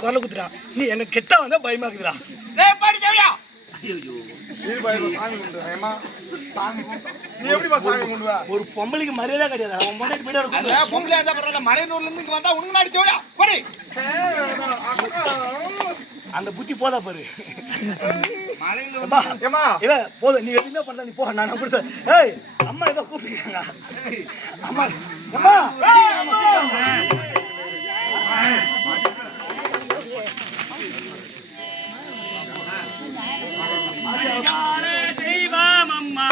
குரல குத்துறான். நீ எனக்கு கெட்ட வந்தா பயமாக்குதுடா. டேய் பாடி ஜெவியா. ஐயோ நீ பயமா சாமி கும்பிடு. ஏமா சாமி நீ எப்படி சாமி கும்பிடுவ? ஒரு பொம்பளைக்கு மரியாதை கிடையாது. அவன் முன்னாடி போய்ட இருக்கும். அத பொம்பளையா இருந்தா பரவாயில்ல. மலையனூர்ல இருந்து இங்க வந்தா உனக்கு நாடி ஜெவியா. போடி. அந்த புத்தி போதா பாரு. மலையனூர் ஏமா இல்ல போத நீ என்ன பண்ண நீ போ. நான் அப்படி சொல்ல. ஏய் அம்மா ஏதோ கூப்பிடுறாங்க. அம்மா அம்மா தெய்வம் அம்மா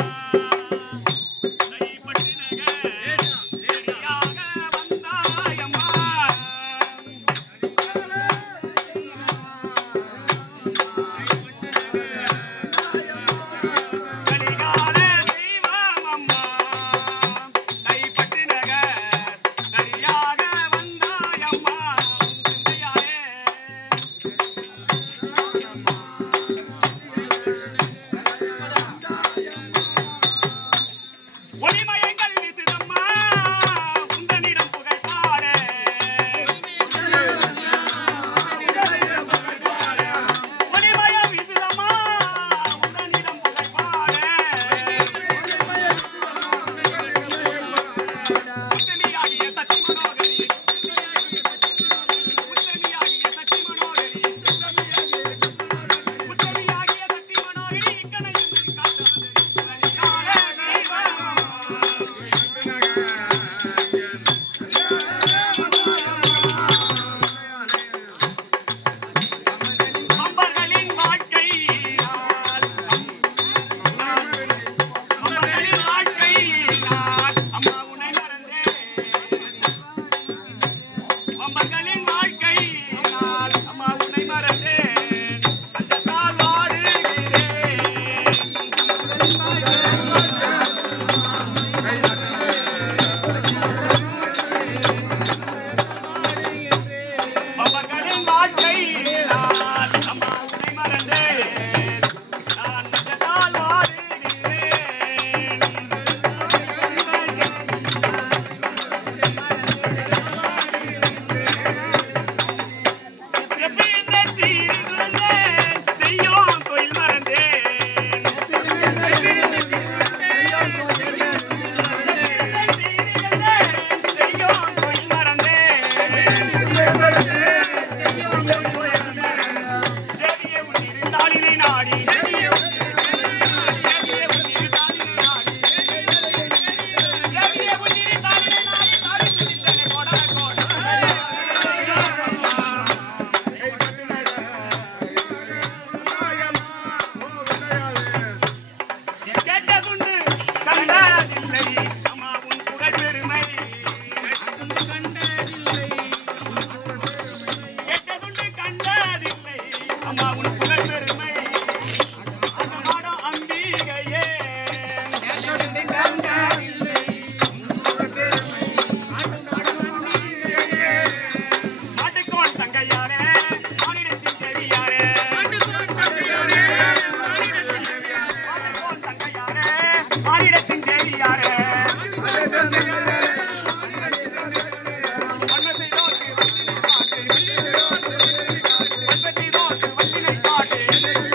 பாட்டு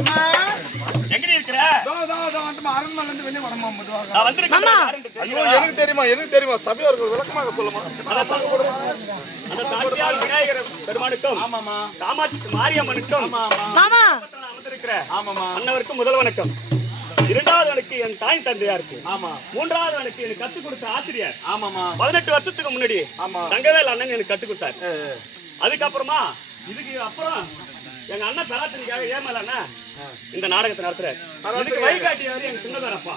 எங்கடி இருக்கிற? அரண்மனையில இருந்து வெளியே வரமா மெதுவாக. நான் வந்திருக்கேன். ஐயோ எனக்கு தெரியுமா சபையார்கள் விளக்கமாக சொல்லுமா. அந்த சாட்சியால் விநாயகர் பெருமானுக்கும் காமாட்சி மாரியம்மனுக்கும் அண்ணவருக்கும் முதல் வணக்கம். இரண்டாவதுக்கு என் தாய் தந்தையாருக்கு, மூன்றாவதுக்கு எனக்கு கத்துக் கொடுத்த ஆசிரியர் 18 வருஷத்துக்கு முன்னாடி தங்கவேல் அண்ணன் எனக்கு கத்துக் கொடுத்தாரு. அதுக்கப்புறமா இதுக்கு அப்புறம் எங்க அண்ணன் பெராத்தனிக்காக ஏமலண்ணா இந்த நாடகத்தை நடத்துறாரு. இதுக்கு வழிகாட்டியாரு எங்க சின்னதாரப்பா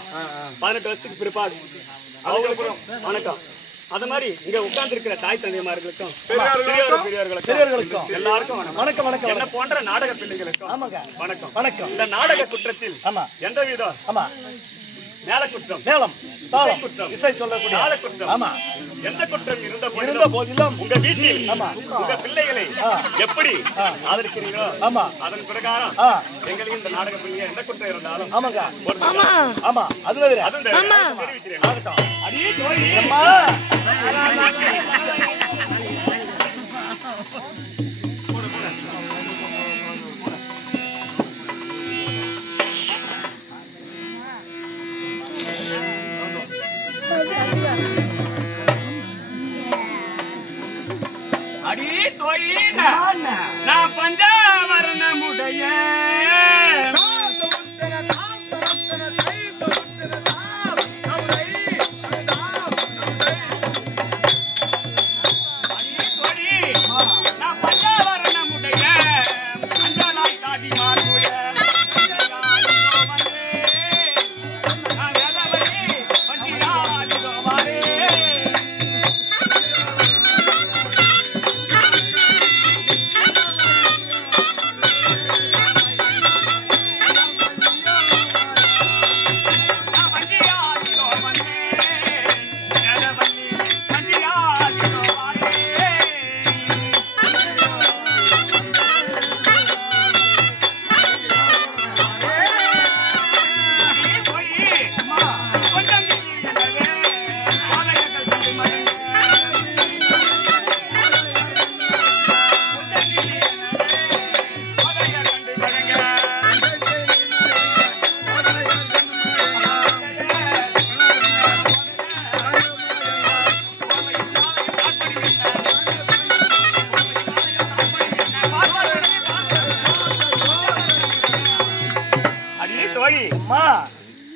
18 வருஷத்துக்கு பிற்பாடு. அவங்களுக்கும் வணக்கம். அது மாதிரி இங்க உட்கார்ந்து இருக்கிற தாய் தந்தைமார்களுக்கும் பெரியவர்களுக்கும் எல்லாருக்கும் வணக்கம். வணக்கம். என்ன போன்ற நாடக பிள்ளைகளுக்கும் வணக்கம். வணக்கம். இந்த நாடக குற்றத்தில் எந்த விதம் மேல குற்றம், மேலம், தாளம், இசை சொல்லக்கூடிய மேல குற்றம், ஆமா, எந்த குற்றம் இருந்த போதிலும் உங்க வீட்டில் உங்க பிள்ளைகளை எப்படி ஆதரிக்கிறீங்களோ ஆமா அதன் பிரகாரம் எங்களுக்கு இந்த நாடக பிள்ளைங்க எந்த குற்றம் இருந்தாலும் ஆமாங்க ஆமா அதுல தெரிவிக்கிறேன். ஆகட்டும். அடி தோழி அம்மா அடி தோழி நான் பஞ்சாவரணமுடைய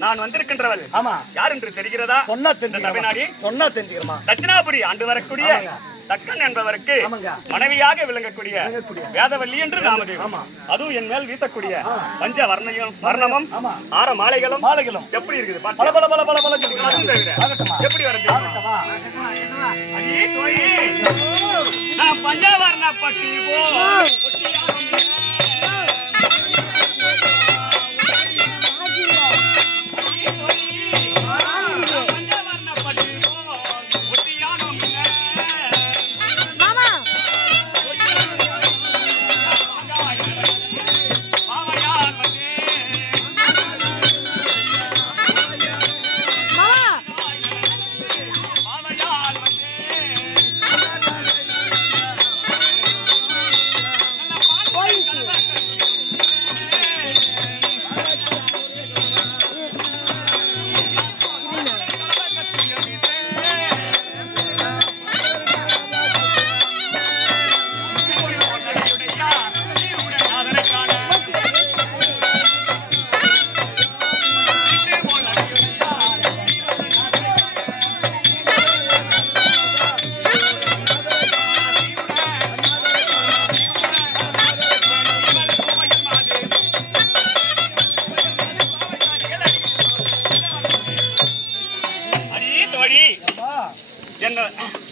நான் வந்திருக்கின்றவள் யார் என்று தெரிகிறதா? சொன்னா தெரிஞ்சுக்கிறமா. தட்சிணாபுரி ஆண்டு வரக்கூடிய தக்கன் என்பவருக்கு மனைவியாக விளங்கக்கூடிய வேதவல்லி என்று நாமதேவம். அதுவும் என் மேல் வீசக்கூடிய பஞ்ச வர்ணமும் ஆற மாலைகளும் எப்படி இருக்குது எப்படி வருது? நான் பஞ்சவர்ண பட்டி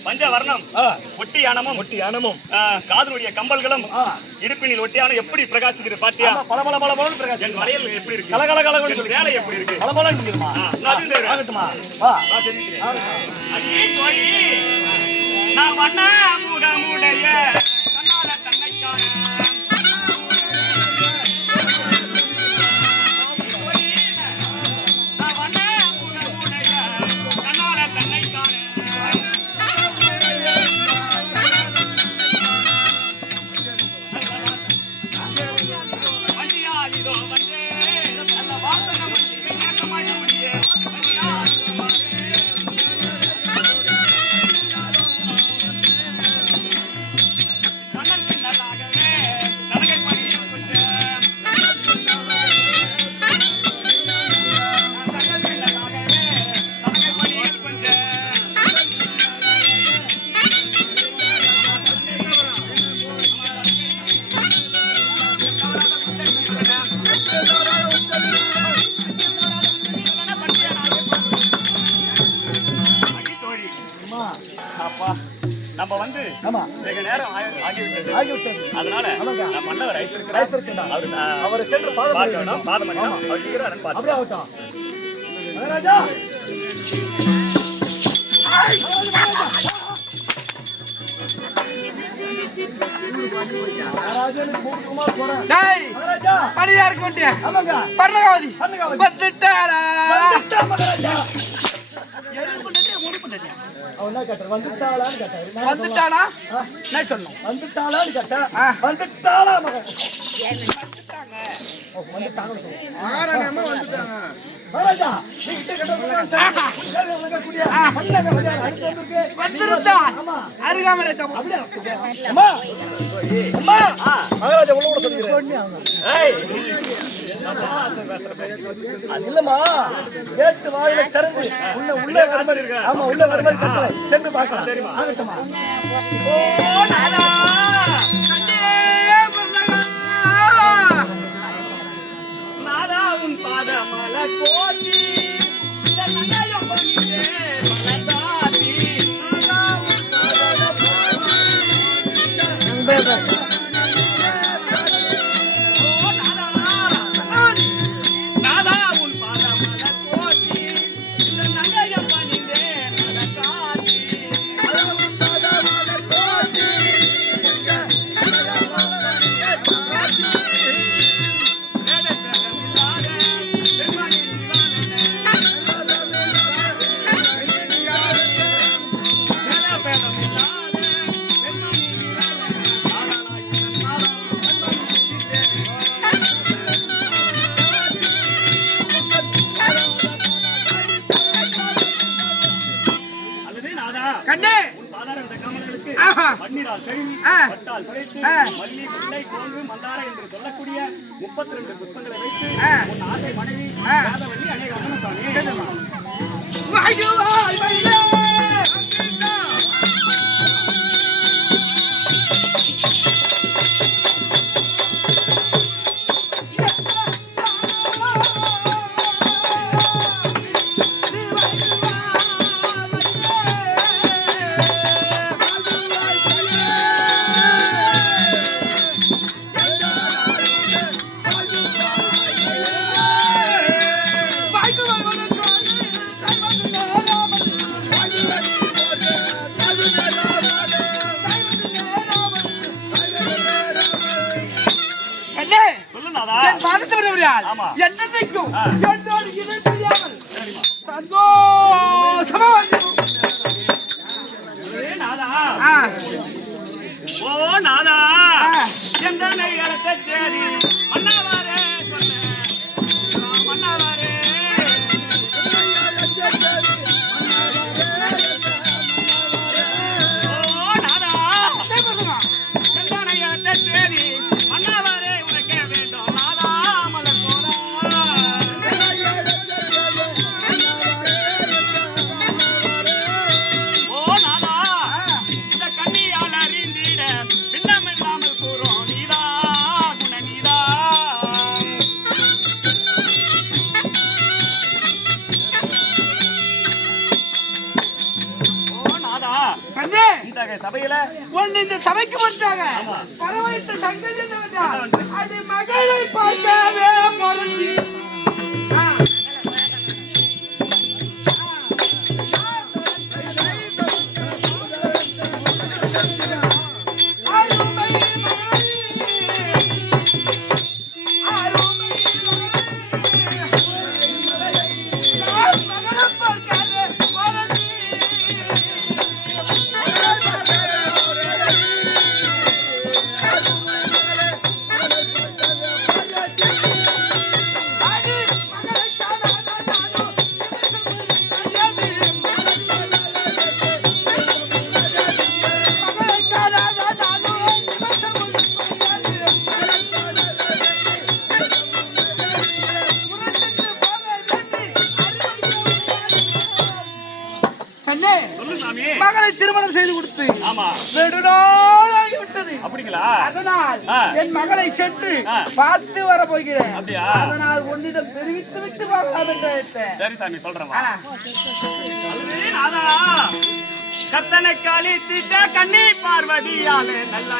பஞ்சவர்ணம் ஒட்டியானமும் காதலுடைய கம்பல்களும் இடுப்பினில் ஒட்டியானம் எப்படி பிரகாசிக்கிறது பாத்தியா? பலபலன்னு பிரகாசி. என் வளையல் எப்படி இருக்கு? கலகலகலன்னு வேலை எப்படி இருக்கு? பலபலன்னு இருக்குமா? ஆகட்டுமா? வா நான் வண்ண முகமுடைய தன்னால தன்னைக்கான நம்ம வந்து ஆமா வெகு நேரம் ஆகிவிட்டது. அதனால நம்ம மன்னவர் அவர் அவரை சென்று பாதம் பாதமணியம் அவர் இருக்கிறார் அப்படியே ஆகட்டும். மகாராஜா வந்துட்டாளான்னு கேட்ட வந்துட்டாளா மகன் இல்லம்மா கேட்டு வாயில திறந்து உள்ள வர மாதிரி இருக்கு. ஆமா உள்ள வர மாதிரி கட்டளை சென்று பார்க்கலாம். ஆகட்டுமா? உன் பாதமல கோட்டி நங்காயம் பண்ணிட்டே மனதாதி நாதா உன் பாதமல கோட்டி இந்த நங்காயம் பண்ணிட்டே மனதாதி என்று சொல்லக்கூடிய 32 புஷ்பங்களை வைத்து உன் ஆசை மனைவி ராதவல்லி அநேக வசனத்தானே என்னைக்கும் என்னோடு இணை தெரியாமல் சந்தோஷமா ஓ நாதா எந்தனை இழக்க சேரி மன்னவாரே சொன்ன மன்னவாரே ஓ நாதா எந்தனை இழக்க சேரி மன்னவாரே உனக்கே வேண்டும் நாதா மலர் போடா ஓ நாதா இந்த கண்ணியால் அறிந்திட பின்னமில்லாமல் கூறும் நீதா குண நீதா ஓ நாதா இந்த சபையில ஒன்னு இந்த சபைக்கு வந்தாங்க பரவாயில்ல சங்கதி என்னவென்றால் அது மகளை பார்க்கவே மறந்து மகளை திருமணம் செய்து கொடுத்து ஆமா நெடுநாளாகிவிட்டது. அப்படிங்களா? அதனால் என் மகளை சென்று பார்த்து வர போகிறேன். அப்படியா? அதனால் உன்னிடம் தெரிவித்து விட்டு பார்க்கலாம் என்று நினைத்தேன். சரி சாமி சொல்றேன். கத்தனை காலி தீட்ட கண்ணி பார்வதியாலே நல்லா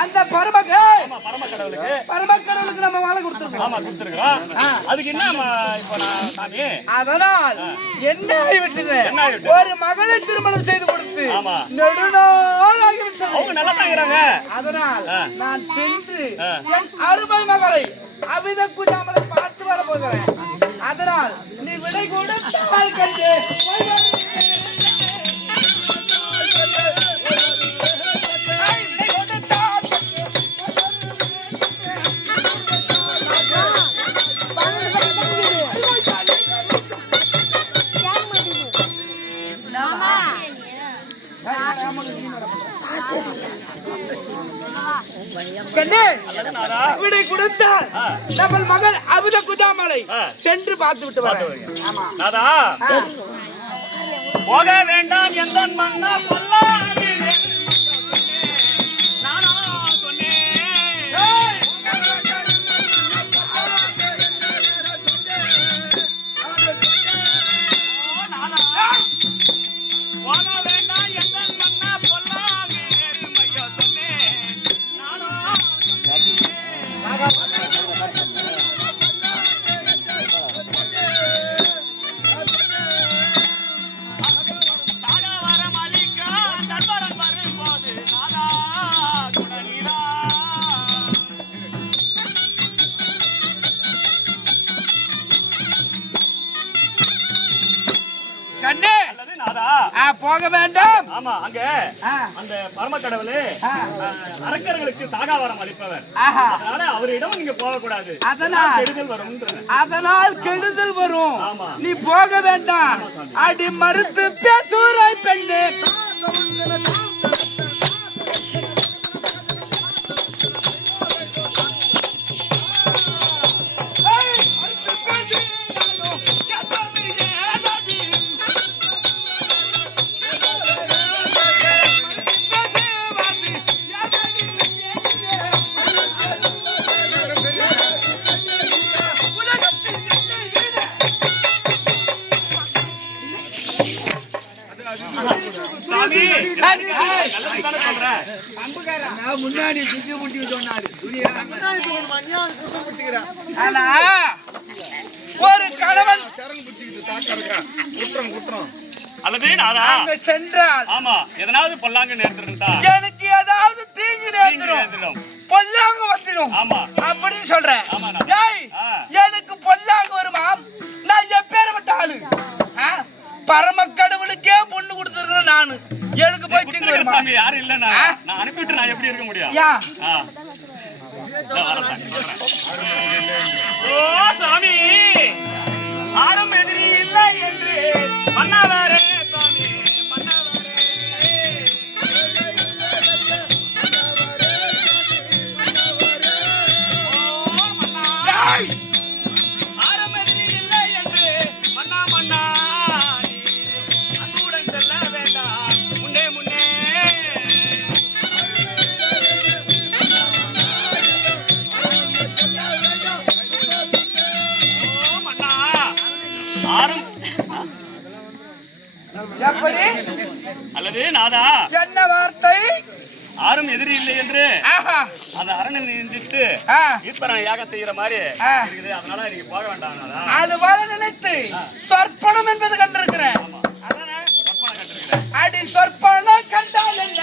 அந்த பரமக்கடவுளுக்கு நம்ம மாலை கொடுத்திருக்கோம். அதுக்கு என்ன இப்ப சாமி? அதனால் என்ன ஆகிவிட்டது? ஒரு மகளை திருமணம் செய்து கொடுத்து நெடுநாள் ஆகிவிட்டது. அவங்க நல்லா தாங்கிறாங்க. அதனால் நான் சென்று என் அருமை மகளை அபித குஜாமலை பார்த்து வர போகிறேன். அதனால் நீ விடை கூட கண்டு விடை கொடுத்தார் நம்ம மகள் அபித குஜாமலை சென்று பார்த்து விட்டு வர. போக வேண்டாம் எந்த மன்னா பொல்லாதே நானா சொன்னேன். போக வேண்டாம் எந்த மன்னா பொல்லாதே மையா சொன்னேன். நானா போக வேண்டாம். ஆமா, அங்க அந்த பரம கடவுளே அரக்கர்களுக்கு சாகாவரம் அளிப்பவர். அதனால அவரிடம் நீங்க போக கூடாது. அதனால் கெடுதல் வரும். அதனால் கெடுதல் வரும். நீ போக வேண்டாம். அடி மறுத்து பேசுறாய் பெண்ணே. முன்னாடி சுத்தி முட்டி சொன்னாரு. ஒரு கணவன் சென்றால் எதனாவது பொல்லாங்க நேர்ந்திருந்தா எனக்கு ஏதாவது தீங்கு நேர்ந்துடும், பொல்லாங்க வந்துடும் அப்படின்னு சொல்றேன். எனக்கு பொல்லாங்க வருமா? நான் எப்பேற்பட்ட ஆளு? பரம கடவுளுக்கே பொண்ணு கொடுத்துருக்கேன் நானு. எனக்கு போய் தீங்கு வருமா? யாரும் இல்ல, நான் அனுப்பிட்டு நான் எப்படி இருக்க முடியும்? ஓ சாமி, ஆரம் எதிரி இல்லை என்று மன்னாரே சாமி, மன்னாரே. ஆரம் எதிரி இல்லை என்று மன்னா மன்னா அன்புடன் செல்ல வேண்டாம் முன்னே முன்னே. ஆரம் எப்படி அல்லது நாதா என்ன வார்த்தை? ஆரும் எதிரி இல்லை என்று ஆஹா. அந்த அரண்மனை நிந்தித்து ஆ. ஈஸ்வரன் யாகம் செய்யற மாதிரி ஆ. இருக்குது. அதனால நீங்க போக வேண்டாம் நாதா. அது வர நினைத்து சொற்பனம் என்பது கண்டிருக்கிறேன். அதானே? சொற்பனம் கண்டிருக்கிறேன். அடி சொற்பனம் கண்டால் என்ன?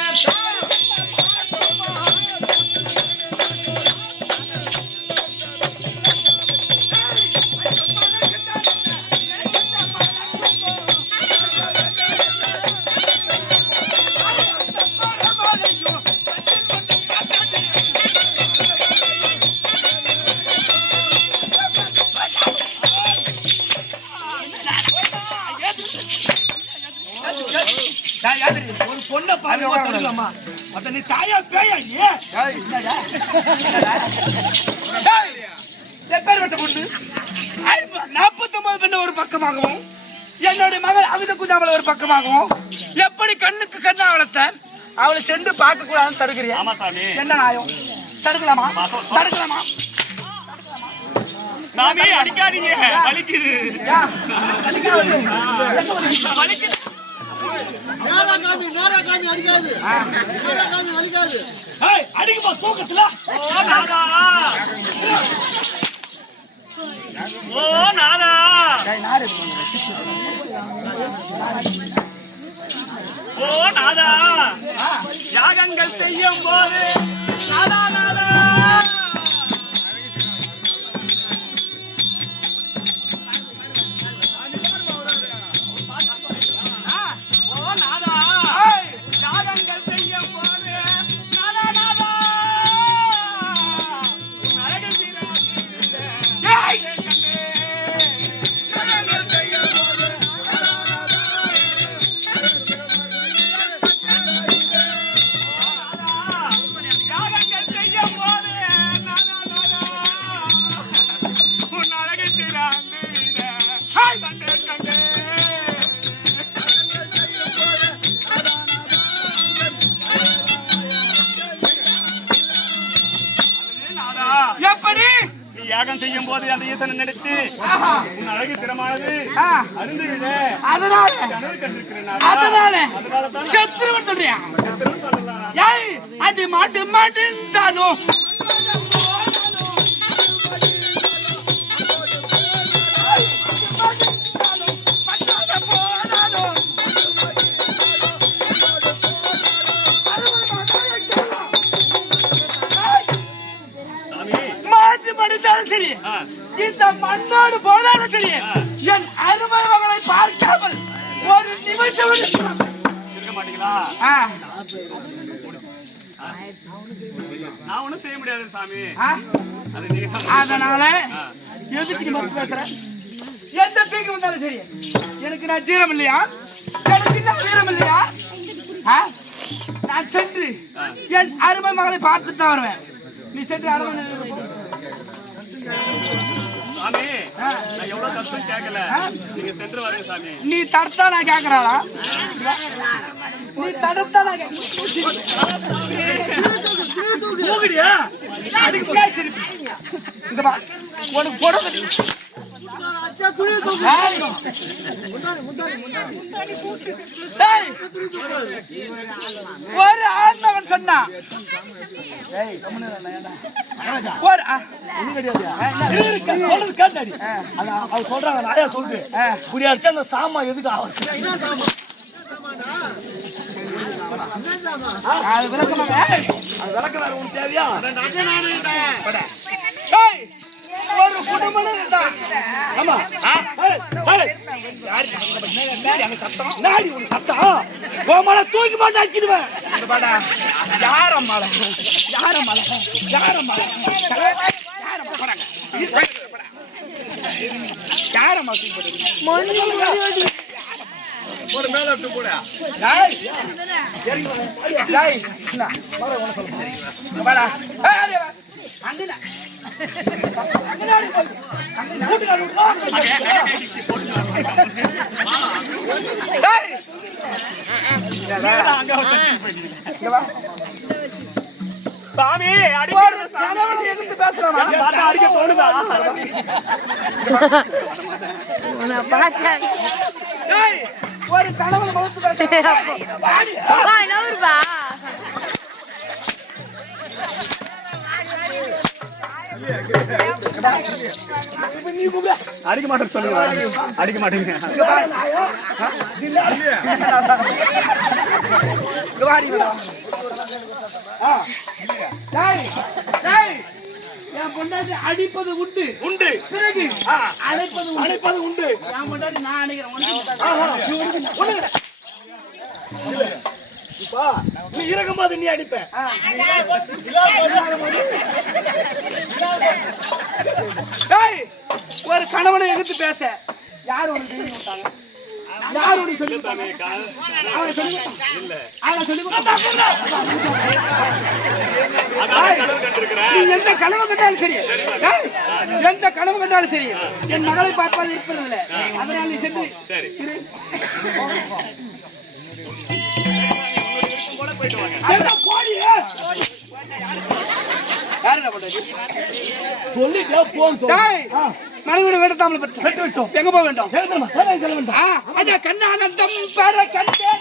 ஒரு பொண்ணை பாருமா அத நீ தாயா பேயா ஏன் எப்பேற்பட்ட பொண்ணு? 49 பெண்ணு ஒரு பக்கமாகவும் என்னுடைய மகள் அமித குஞ்சாமல ஒரு பக்கமாகவும் எப்படி கண்ணுக்கு கண்ணா வளர்த்தேன் அவளை சென்று பார்க்க கூடாதுன்னு தடுக்கிறியா? ஆமா சாமி. என்ன நியாயம்? தடுக்கலாமா? தடுக்கலாமா? சாமி அடிக்காதீங்க, வலிக்குது. வலிக்குது. அடிக்குமா தூக்கத்துல? ஓ நாதா, ஓ நாதா, ஓ நாதா, யாகங்கள் செய்யும் போது நாதா நாதா. எப்படி நீ யாகம் செய்யும் போது அந்த ஈசனை நினைத்து உன் அழகு திறமானது அருந்து விட அதனால கனவு கண்டிருக்கிறேன். அதனால அதனாலதான் செத்துருவன் சொல்றியா? சொல்லலாம். ஏய் அது மாட்டு மாட்டு இருந்தாலும் சரி இந்த மண்ணோடு போனாலும் சரி என் அருமை மகளை பார்க்காமல் ஒரு நிமிஷம் இருக்க மாட்டீங்களா? நான் ஒண்ணும் செய்ய முடியாது சாமி. அது நீங்க அதனால எதுக்கு நீ மறுத்து பேசுற? எந்த தீங்கு வந்தாலும் சரி எனக்கு நான் ஜீரம் இல்லையா? எனக்கு நான் வீரம் இல்லையா? நான் சென்று என் அருமை மகளை பார்த்துட்டு தான் வருவேன். நீ சென்று அருமை சாமி, நான் எவ்வளவு கஷ்டம் கேட்கல. நீங்க சென்று வரீங்க சாமி. நீ தடுத்தா நான் கேட்கறாளா? நீ தடுத்தா நான் போகடியா உனக்கு போடுறது ஒரு ஆண்மகன் சொன்னா சொல்றாங்க நாயா சொல்லுது குடி அடிச்சா அந்த சாமா எதுக்கு ஆகும்? அது விளக்கமாக விளக்குறாரு உனக்கு தேவையா? ஒரு குடும்பம் ஆமா நாடி ஒரு சத்தம் கோமால தூக்கி போட்டு ஆக்கிடுவேன். யாரம்மாள ஒரு மேல விட்டு போட. சாமி ஒரு கணவனை எதிர்த்து பேசுறானா? பார்த்தா அடிக்க தோணுதா? ஏய், ஒரு கணவனை மறுத்து பேசுறானா? அடிக்க மாட்டேன்னு சொல்லுங்க. அடிக்க மாட்டேங்க. என் பொண்டாட்டி அடிப்பது உண்டு உண்டு பிறகு அழைப்பது உண்டு. அழைப்பது உண்டு. என் பொண்டாட்டி நான் அடிக்கிறேன். இப்பா நீ இறங்கும்போது நீ அடிப்ப. ஏய், ஒரு கணவனை எதிர்த்து பேச யார் உனக்கு சொல்லி கொடுத்தாங்க? யார் உனக்கு சொல்லி கொடுத்தாங்க? அவனை சொல்லி கொடுத்தாங்க. இல்ல அவனை சொல்லி கொடுத்தாங்க. நீ எந்த கனவு கண்டாலும் சரி, ஏய், எந்த கனவு கண்டாலும் சரி, என் மகளை பார்ப்பது இருப்பதில்லை. அதனால நீ சென்று இரு. சொல்லிட்டே போன் மனைவியோட வேடத்தாமல் பெற்று விட்டோம். எங்க போக வேண்டும்? சொல்ல வேண்டாம். கண்ணானந்தம் பெற கண்டே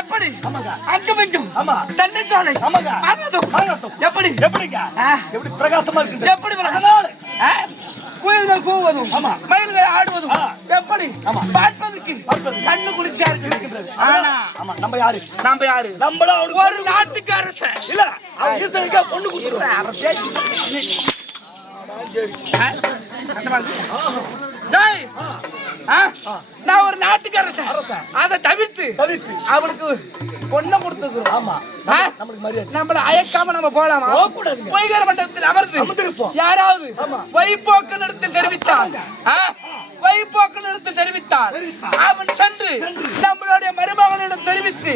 எப்படி அங்க வேண்டும் தன்னைத்தானே எப்படி எப்படிங்க எப்படி பிரகாசமா இருக்கு? எப்படி குயில்கள் கூவதும் மயில்கள் ஆடுவதும் எப்படி பார்ப்பதற்கு கண்ணு குளிர்ச்சியா இருக்கின்றது. ஆனா நம்ம யாரு? நம்மள ஒரு நாட்டுக்கு அரசன் இல்ல அவன் ஈசனுக்கே பொண்ணு கொடுத்துருவான். நான் ஒரு நாட்டுக்கு அரசன். அதை தவிர்த்து அவனுக்கு பொண்ணை கொடுத்தது. ஆமா நமக்கு மரியாதை. நம்மள அயக்காம நம்ம போலாமா? பொய்கர மண்டபத்தில் அமர்ந்து யாராவது வைப்போக்கள் இடத்தில் தெரிவித்தார் அவன் சென்று நம்மளுடைய மருமகளிடம் தெரிவித்து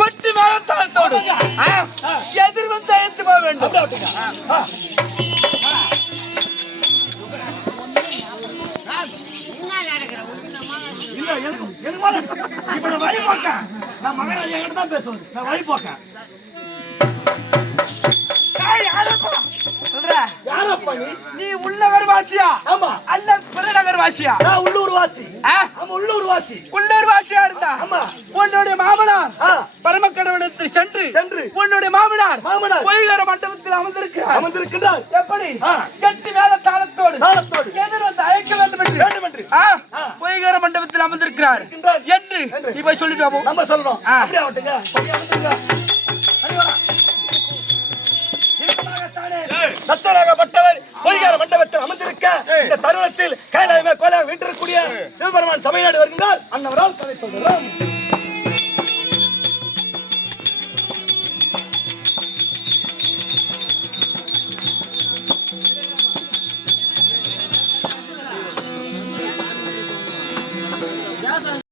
கொட்டி மேலத்தாளத்தோடு எதிர்வந்து அழைத்து போக வேண்டும். இல்ல எனக்கு இப்ப நான் வழி போக்க நான் மகராஜா கிட்ட தான் பேசுவேன். நான் வழி போக்க யாரப்பா நீ உள்ளவர் வாசியா? ஆமா. அல்ல பிறநகர் வாசியா? நான் உள்ளூர் வாசி. ஆமா உள்ளூர் வாசி. உள்ளூர் வாசியா இருந்தா ஆமா உன்னுடைய மாமனார் பரமக்கடவுளத்தில் சென்று உன்னுடைய மாமனார் பொய்கர மண்டபத்தில் அமர்ந்திருக்கிறார். எப்படி கெட்டி மேல தாளத்தோடு எதிர் வந்து அழைக்க வேண்டும் என்று பொய்கர மண்டபத்தில் அமர்ந்திருக்கிறார் என்று நீ போய் சொல்லிட்டு நம்ம சொல்லணும். அப்படியே ஆவட்டுங்க. தச்சனாகப்பட்டவர் பொய்கார மண்டபத்தில் அமர்ந்திருக்க இந்த தருணத்தில் கைலாயமே கோலாக வீட்டிற்கக்கூடிய சிவபெருமான் சபைநாடு வருகின்றார். அன்னவரால் கதை சொல்கிறோம்.